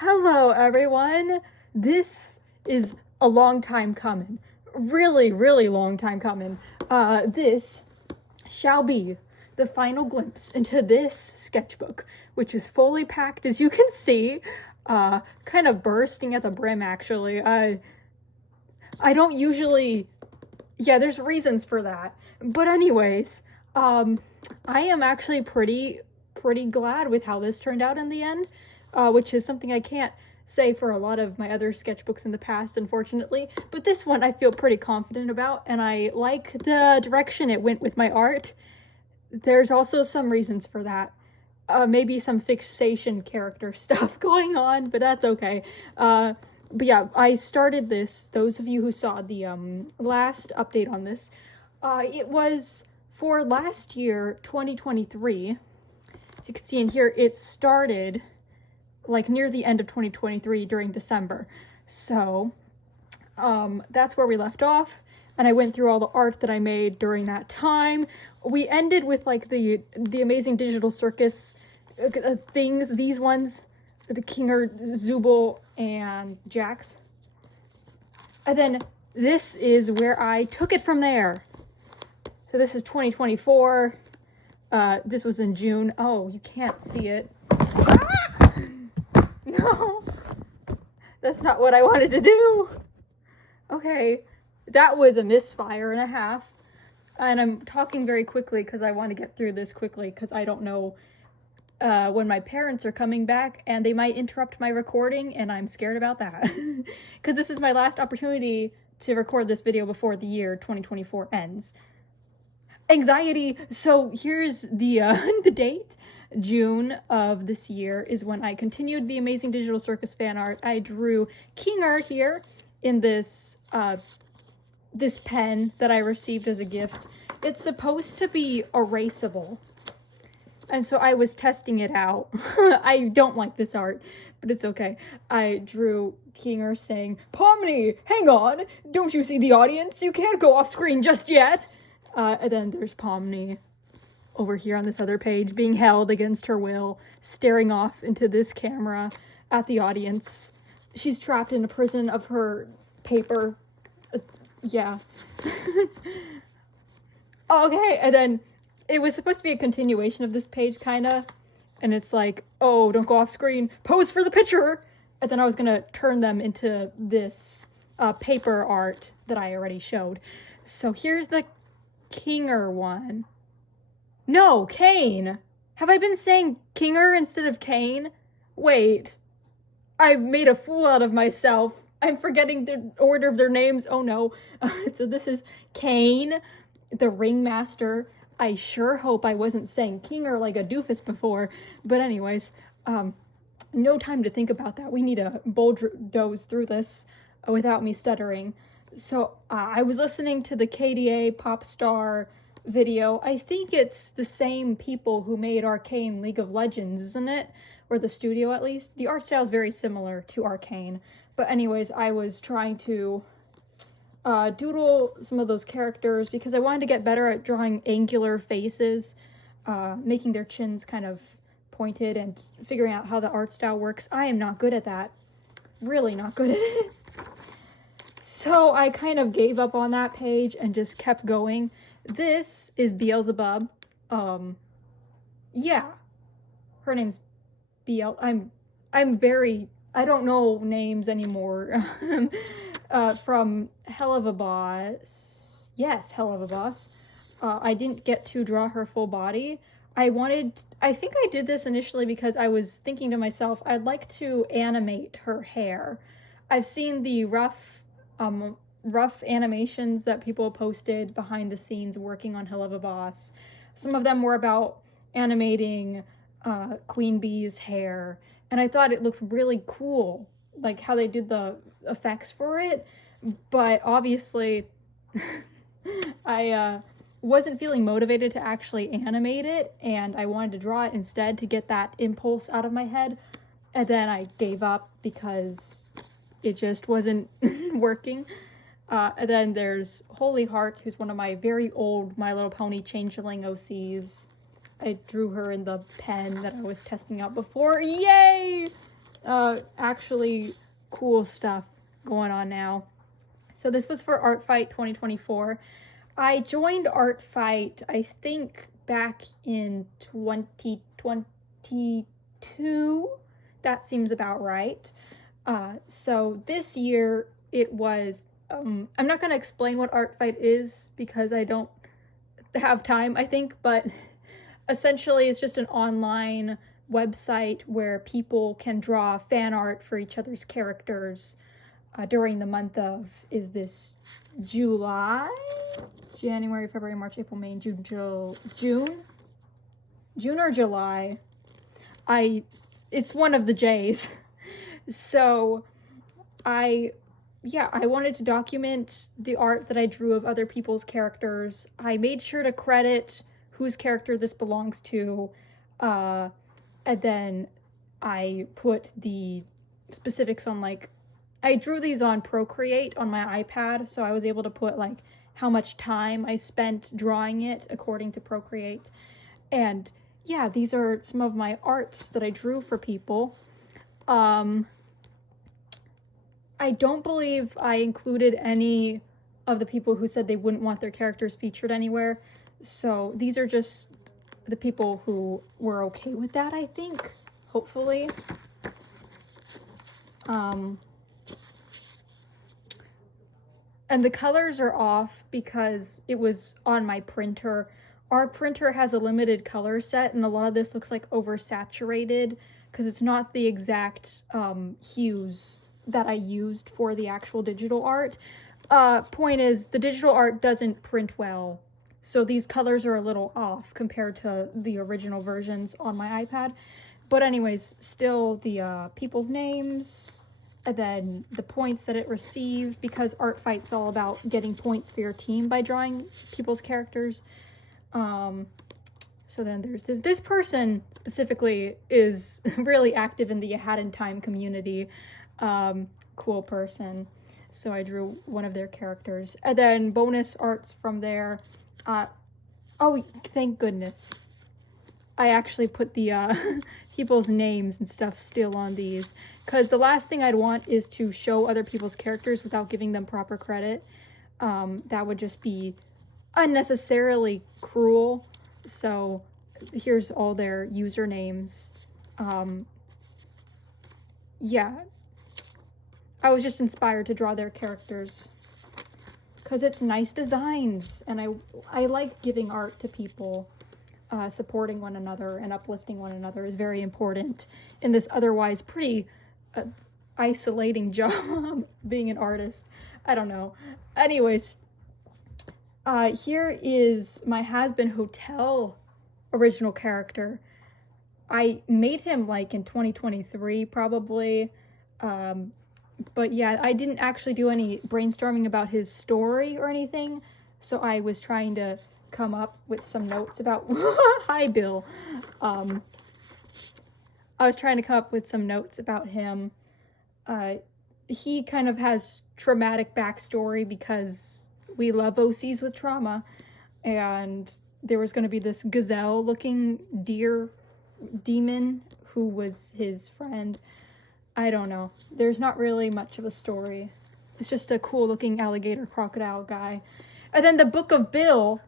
Hello everyone! This is a long time coming. Really, really long time coming. This shall be the final glimpse into this sketchbook, which is fully packed, as you can see. Kind of bursting at the brim, actually. I don't usually... Yeah, there's reasons for that. But anyways, I am actually pretty glad with how this turned out in the end. Which is something I can't say for a lot of my other sketchbooks in the past, unfortunately. But this one I feel pretty confident about, and I like the direction it went with my art. There's also some reasons for that. Maybe some fixation character stuff going on, but that's okay. But yeah, I started this, those of you who saw the last update on this, it was for last year, 2023. As you can see in here, it started like near the end of 2023 during December. So that's where we left off, and I went through all the art that I made during that time. We ended with like the amazing digital circus things, these ones, the Kinger, Zubul, and Jax. And then this is where I took it from there. So this is 2024. This was in June. Oh, you can't see it. No, that's not what I wanted to do. Okay, that was a misfire and a half. And I'm talking very quickly because I want to get through this quickly because I don't know when my parents are coming back and they might interrupt my recording, and I'm scared about that. Because this is my last opportunity to record this video before the year 2024 ends. Anxiety. So here's the the date. June of this year is when I continued the Amazing Digital Circus fan art. I drew Kinger here in this this pen that I received as a gift. It's supposed to be erasable, and so I was testing it out. I don't like this art, but it's okay. I drew Kinger saying, "Pomni, hang on! Don't you see the audience? You can't go off screen just yet!" And then there's Pomni over here on this other page, being held against her will, staring off into this camera at the audience. She's trapped in a prison of her paper. Yeah. Okay, and then it was supposed to be a continuation of this page, kinda. And it's like, oh, don't go off screen. Pose for the picture! And then I was gonna turn them into this paper art that I already showed. So here's the Kinger one. No, Kane! Have I been saying Kinger instead of Kane? Wait. I've made a fool out of myself. I'm forgetting the order of their names. Oh no. So this is Kane, the ringmaster. I sure hope I wasn't saying Kinger like a doofus before. But anyways, no time to think about that. We need to bulldoze through this without me stuttering. So I was listening to the KDA pop star video. I think it's the same people who made Arcane League of Legends, isn't it? Or the studio, at least. The art style is very similar to Arcane. But anyways, I was trying to doodle some of those characters because I wanted to get better at drawing angular faces, making their chins kind of pointed and figuring out how the art style works. I am not good at that. Really not good at it. So I kind of gave up on that page and just kept going. This is Beelzebub. Yeah. Her name's I'm very, I don't know names anymore. From Hell of a Boss. Yes, Hell of a Boss. I didn't get to draw her full body. I think I did this initially because I was thinking to myself, I'd like to animate her hair. I've seen the rough animations that people posted behind the scenes working on Hell of a Boss. Some of them were about animating Queen Bee's hair, and I thought it looked really cool, like how they did the effects for it, but obviously I wasn't feeling motivated to actually animate it, and I wanted to draw it instead to get that impulse out of my head, and then I gave up because it just wasn't working. And then there's Holy Heart, who's one of my very old My Little Pony changeling OCs. I drew her in the pen that I was testing out before. Yay! actually cool stuff going on now. So this was for Art Fight 2024. I joined Art Fight, I think, back in 2022. That seems about right. So this year it was, I'm not going to explain what Art Fight is because I don't have time, I think, but essentially it's just an online website where people can draw fan art for each other's characters during the month of, is this July? January, February, March, April, May, June, June or July? It's one of the J's. So I wanted to document the art that I drew of other people's characters. I made sure to credit whose character this belongs to, and then I put the specifics on, like, I drew these on Procreate on my iPad, so I was able to put, like, how much time I spent drawing it according to Procreate. And yeah, these are some of my arts that I drew for people. I don't believe I included any of the people who said they wouldn't want their characters featured anywhere. So these are just the people who were okay with that, I think, hopefully. And the colors are off because it was on my printer. Our printer has a limited color set, and a lot of this looks like oversaturated because it's not the exact hues that I used for the actual digital art. Point is, the digital art doesn't print well, so these colors are a little off compared to the original versions on my iPad. But anyways, still the people's names, and then the points that it received, because Art Fight's all about getting points for your team by drawing people's characters. So then there's this person specifically is really active in the You Had in Time community. Cool person. So I drew one of their characters. And then bonus arts from there. Oh, thank goodness. I actually put the people's names and stuff still on these, because the last thing I'd want is to show other people's characters without giving them proper credit. That would just be unnecessarily cruel. So here's all their usernames. Yeah, I was just inspired to draw their characters because it's nice designs, and I like giving art to people. Supporting one another and uplifting one another is very important in this otherwise pretty isolating job, being an artist. I don't know. Anyways, here is my Has Been Hotel original character. I made him like in 2023 probably, but yeah, I didn't actually do any brainstorming about his story or anything, so I was trying to come up with some notes about hi Bill. I was trying to come up with some notes about him. He kind of has traumatic backstory because we love OCs with trauma, and there was going to be this gazelle looking deer demon who was his friend. I don't know, there's not really much of a story. It's just a cool looking alligator crocodile guy. And then the Book of Bill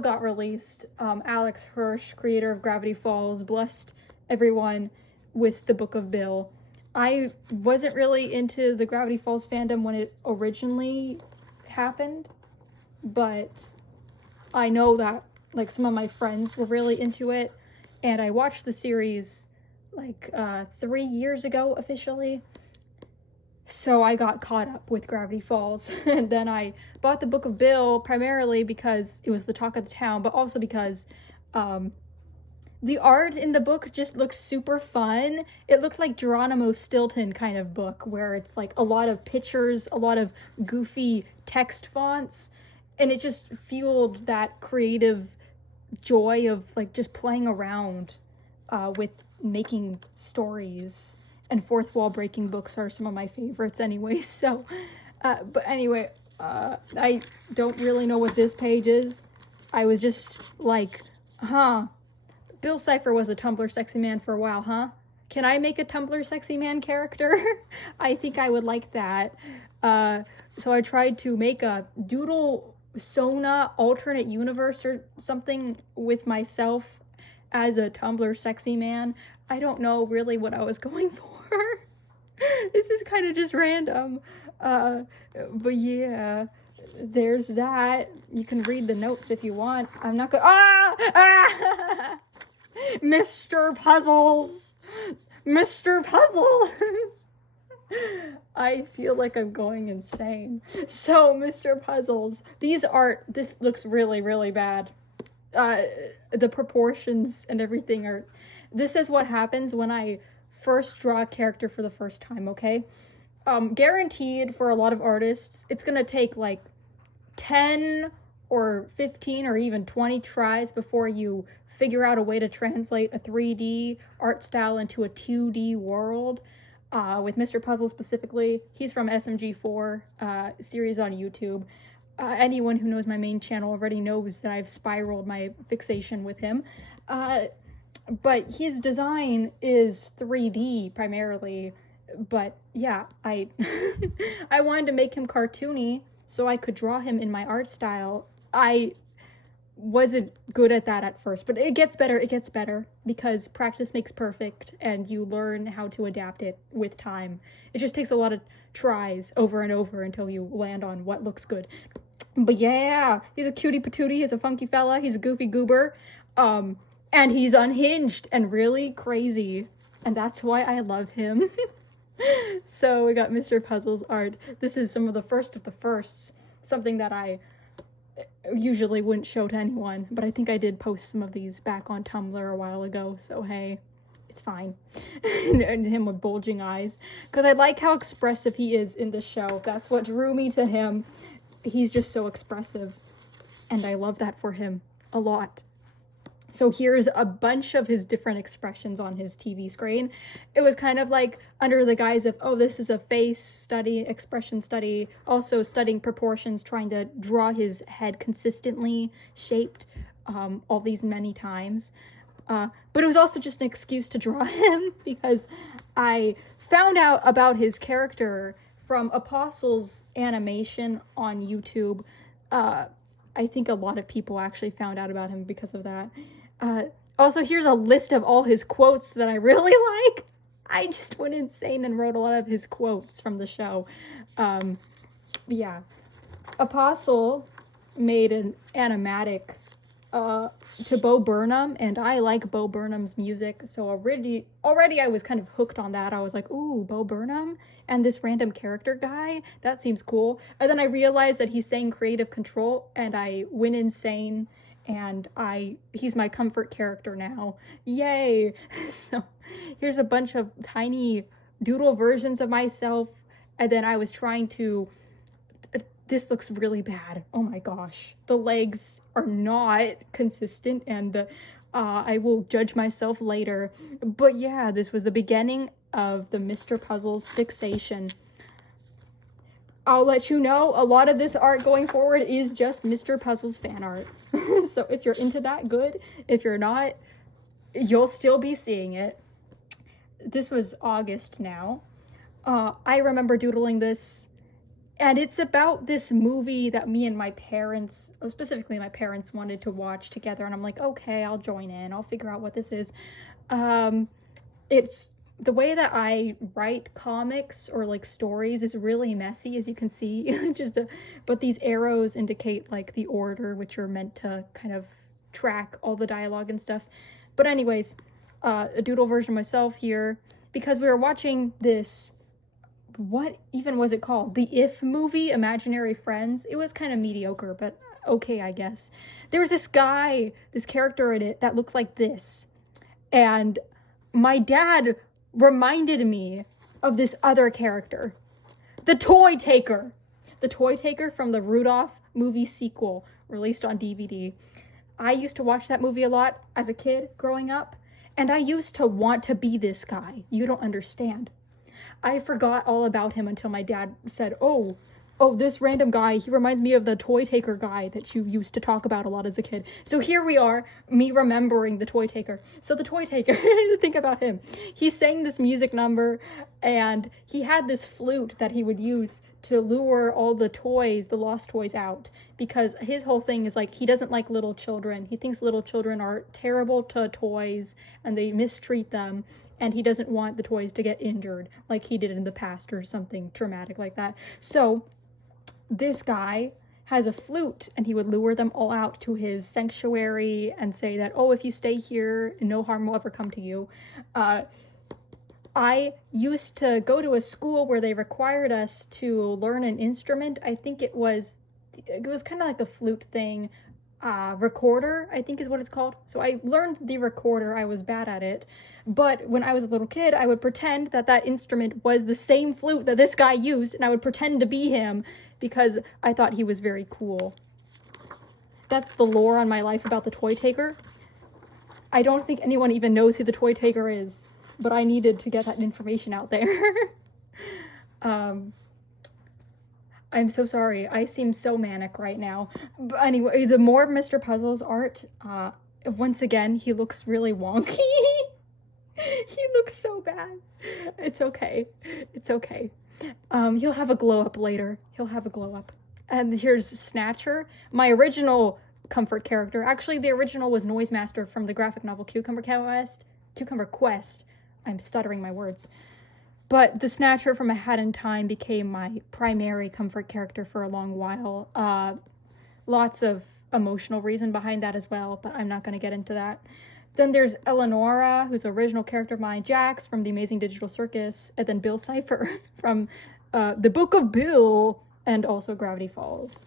got released. Alex Hirsch, creator of Gravity Falls, blessed everyone with the Book of Bill. I wasn't really into the Gravity Falls fandom when it originally happened, but I know that like some of my friends were really into it, and I watched the series like 3 years ago officially. So I got caught up with Gravity Falls, and then I bought the Book of Bill primarily because it was the talk of the town, but also because the art in the book just looked super fun. It looked like Geronimo Stilton kind of book, where it's like a lot of pictures, a lot of goofy text fonts, and it just fueled that creative joy of like just playing around with making stories. And fourth wall breaking books are some of my favorites anyway, so, but anyway, I don't really know what this page is. I was just like, Bill Cipher was a Tumblr sexy man for a while, huh? can I make a Tumblr sexy man character? I think I would like that. So I tried to make a Doodle Sona alternate universe or something with myself as a Tumblr sexy man. I don't know really what I was going for. This is kind of just random. But yeah, there's that. You can read the notes if you want. I'm not gonna. Mr. Puzzles! Mr. Puzzles! I feel like I'm going insane. So, Mr. Puzzles, this looks really, really bad. The proportions and everything are, this is what happens when I first draw a character for the first time, okay? Guaranteed for a lot of artists, it's gonna take like 10 or 15 or even 20 tries before you figure out a way to translate a 3D art style into a 2D world. With Mr. Puzzle specifically, he's from SMG4 series on YouTube. Anyone who knows my main channel already knows that I've spiraled my fixation with him. But his design is 3D primarily. But yeah, I I wanted to make him cartoony so I could draw him in my art style. I wasn't good at that at first, but it gets better because practice makes perfect and you learn how to adapt it with time. It just takes a lot of tries over and over until you land on what looks good. But yeah, he's a cutie patootie, he's a funky fella, he's a goofy goober, and he's unhinged and really crazy, and that's why I love him. So we got Mr. Puzzle's art. This is some of the first of the firsts, something that I usually wouldn't show to anyone, but I think I did post some of these back on Tumblr a while ago, so hey, it's fine. And him with bulging eyes, because I like how expressive he is in the show. That's what drew me to him. He's just so expressive, and I love that for him a lot. So here's a bunch of his different expressions on his TV screen. It was kind of like under the guise of, oh, this is a face study, expression study, also studying proportions, trying to draw his head consistently shaped all these many times. But it was also just an excuse to draw him because I found out about his character from Apostle's animation on YouTube. I think a lot of people actually found out about him because of that. Also, here's a list of all his quotes that I really like. I just went insane and wrote a lot of his quotes from the show. Yeah. Apostle made an animatic to Bo Burnham, and I like Bo Burnham's music, so already I was kind of hooked on that. I was like, ooh, Bo Burnham and this random character guy, that seems cool. And then I realized that he's saying creative control, and I went insane, and he's my comfort character now. Yay! So here's a bunch of tiny doodle versions of myself, and then I was trying to, this looks really bad. Oh my gosh. The legs are not consistent, and I will judge myself later. But yeah, this was the beginning of the Mr. Puzzles fixation. I'll let you know, a lot of this art going forward is just Mr. Puzzles fan art. So if you're into that, good. If you're not, you'll still be seeing it. This was August now. I remember doodling this, and it's about this movie that me and my parents, specifically my parents, wanted to watch together, and I'm like, okay, I'll join in. I'll figure out what this is. It's the way that I write comics or like stories is really messy, as you can see. But these arrows indicate like the order, which are meant to kind of track all the dialogue and stuff. But anyways, a doodle version of myself here, because we were watching this, what even was it called? The If movie, Imaginary Friends. It was kind of mediocre, but okay, I guess. There was this guy, this character in it that looked like this. And my dad reminded me of this other character. The Toy Taker. The Toy Taker from the Rudolph movie sequel, released on DVD. I used to watch that movie a lot as a kid growing up, and I used to want to be this guy. You don't understand. I forgot all about him until my dad said, oh, Oh, this random guy, he reminds me of the toy taker guy that you used to talk about a lot as a kid. So here we are, me remembering the toy taker. So the toy taker, think about him. He sang this music number, and he had this flute that he would use to lure all the toys, the lost toys, out. Because his whole thing is like, he doesn't like little children. He thinks little children are terrible to toys, and they mistreat them. And he doesn't want the toys to get injured like he did in the past or something traumatic like that. So this guy has a flute, and he would lure them all out to his sanctuary and say that, oh, if you stay here, no harm will ever come to you. I used to go to a school where they required us to learn an instrument. I think it was kind of like a flute thing. Recorder, I think is what it's called. So I learned the recorder. I was bad at it. But when I was a little kid, I would pretend that that instrument was the same flute that this guy used, and I would pretend to be him because I thought he was very cool. That's the lore on my life about the toy taker. I don't think anyone even knows who the toy taker is, but I needed to get that information out there. I'm so sorry. I seem so manic right now. But anyway, the more of Mr. Puzzle's art, once again, he looks really wonky. He looks so bad. It's okay. It's okay. He'll have a glow up later. He'll have a glow up. And here's Snatcher, my original comfort character. Actually, the original was Noise Master from the graphic novel Cucumber Quest. I'm stuttering my words. But the Snatcher from A Hat in Time became my primary comfort character for a long while. Lots of emotional reason behind that as well, but I'm not going to get into that. Then there's Eleonora, who's an original character of mine, Jax from The Amazing Digital Circus, and then Bill Cipher from The Book of Bill, and also Gravity Falls.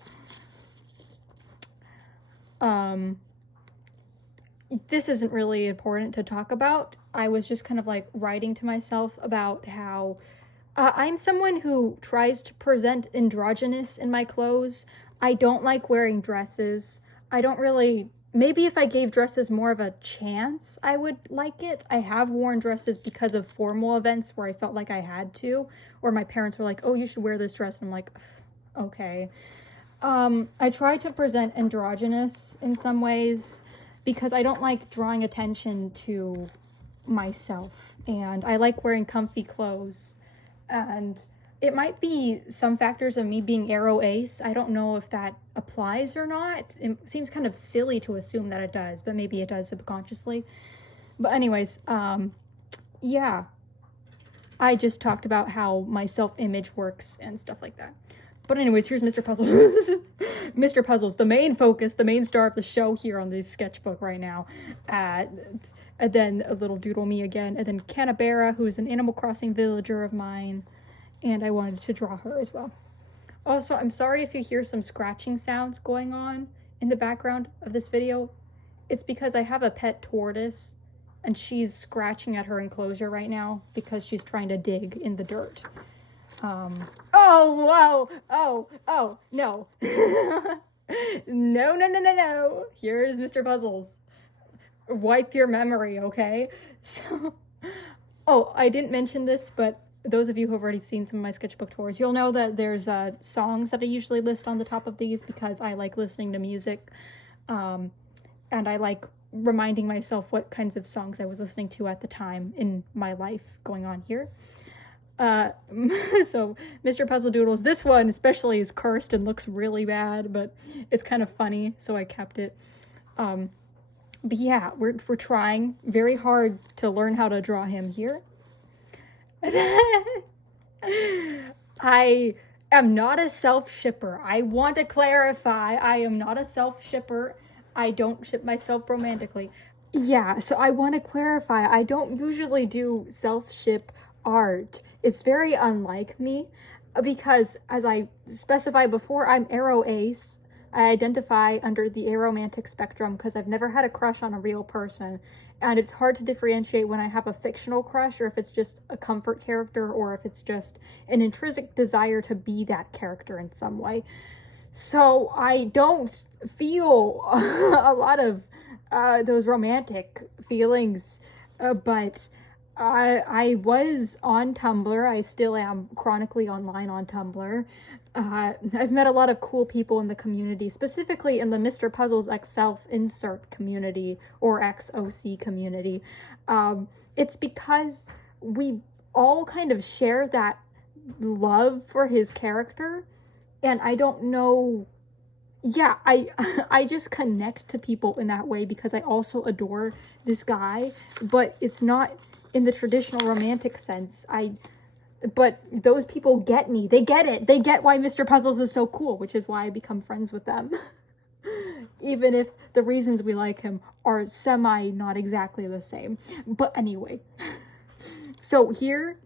This isn't really important to talk about. I was just kind of like writing to myself about how I'm someone who tries to present androgynous in my clothes. I don't like wearing dresses. I don't really... Maybe if I gave dresses more of a chance, I would like it. I have worn dresses because of formal events where I felt like I had to, or my parents were like, oh, you should wear this dress. And I'm like, okay. I try to present androgynous in some ways because I don't like drawing attention to myself, and I like wearing comfy clothes. And it might be some factors of me being aro ace. I don't know if that applies or not. It seems kind of silly to assume that it does, but maybe it does subconsciously. But anyways, yeah. I just talked about how my self-image works and stuff like that. But anyways, here's Mr. Puzzles. Mr. Puzzles, the main focus, the main star of the show here on this sketchbook right now. And then a little doodle me again. And then Canabera, who's an Animal Crossing villager of mine. And I wanted to draw her as well. Also, I'm sorry if you hear some scratching sounds going on in the background of this video. It's because I have a pet tortoise, and she's scratching at her enclosure right now because she's trying to dig in the dirt. Oh, no. No. Here is Mr. Puzzles. Wipe your memory, okay? So, I didn't mention this, but those of you who have already seen some of my sketchbook tours, you'll know that there's songs that I usually list on the top of these because I like listening to music, and I like reminding myself what kinds of songs I was listening to at the time in my life going on here. So Mr. Puzzle Doodles, this one especially is cursed and looks really bad, but it's kind of funny, so I kept it. But yeah, we're trying very hard to learn how to draw him here. I am not a self-shipper. I want to clarify, I am not a self-shipper. I don't ship myself romantically. Yeah, so I want to clarify, I don't usually do self-ship art. It's very unlike me because, as I specified before, I'm aro ace. I identify under the aromantic spectrum because I've never had a crush on a real person, and it's hard to differentiate when I have a fictional crush or if it's just a comfort character or if it's just an intrinsic desire to be that character in some way. So I don't feel a lot of those romantic feelings, but I was on Tumblr. I still am chronically online on Tumblr. I've met a lot of cool people in the community, specifically in the Mr. Puzzles X self-insert community, or XOC community. It's because we all kind of share that love for his character, and I don't know, yeah, I just connect to people in that way because I also adore this guy, but it's not in the traditional romantic sense. But those people get me. They get it. They get why Mr. Puzzles is so cool, which is why I become friends with them. Even if the reasons we like him are not exactly the same. But anyway. So here,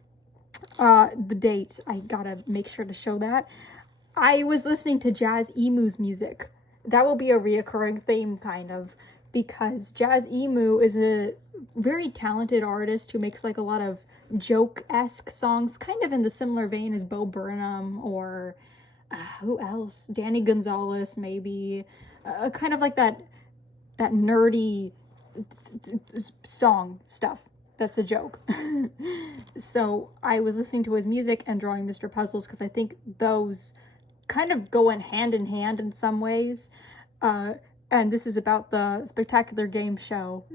the date, I gotta make sure to show that. I was listening to Jazz Emu's music. That will be a reoccurring theme, kind of, because Jazz Emu is a very talented artist who makes like a lot of joke-esque songs, kind of in the similar vein as Bo Burnham or who else? Danny Gonzalez, maybe. Kind of like that nerdy song stuff. That's a joke. So I was listening to his music and drawing Mr. Puzzles because I think those kind of go hand in hand in some ways. And this is about the Spectacular Game Show.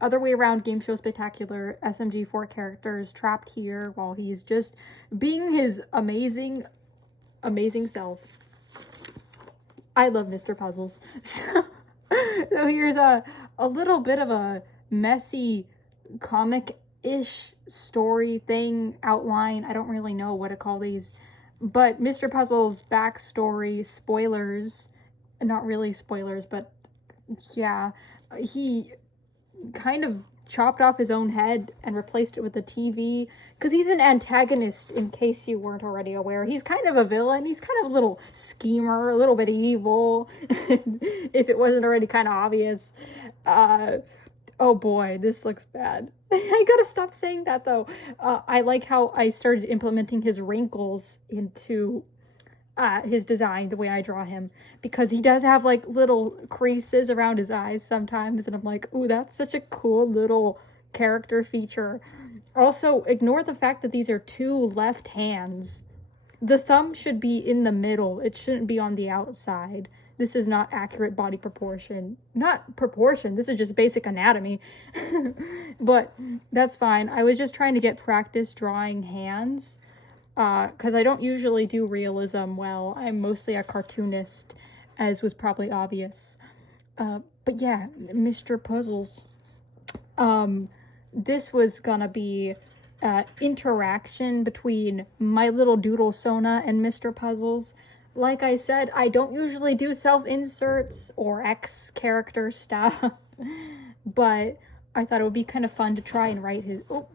Other way around, Game Show Spectacular. SMG4 characters trapped here while he's just being his amazing self. I love Mr. Puzzles. So here's a little bit of a messy comic-ish story thing, outline. I don't really know what to call these. But Mr. Puzzles' backstory, spoilers, not really spoilers, but yeah, he kind of chopped off his own head and replaced it with a TV, because he's an antagonist, in case you weren't already aware. He's kind of a villain. He's kind of a little schemer, a little bit evil, if it wasn't already kind of obvious. Oh boy, this looks bad. I gotta stop saying that, though. I like how I started implementing his wrinkles into his design, the way I draw him, because he does have like little creases around his eyes sometimes, and I'm like, ooh, that's such a cool little character feature. Also, ignore the fact that these are two left hands. The thumb should be in the middle. It shouldn't be on the outside. This is not accurate body proportion. Not proportion, this is just basic anatomy. But that's fine. I was just trying to get practice drawing hands, because I don't usually do realism well. I'm mostly a cartoonist, as was probably obvious. But yeah, Mr. Puzzles. This was gonna be interaction between my little doodle Sona and Mr. Puzzles. Like I said, I don't usually do self-inserts or X character stuff, but I thought it would be kind of fun to try and write his... Oh.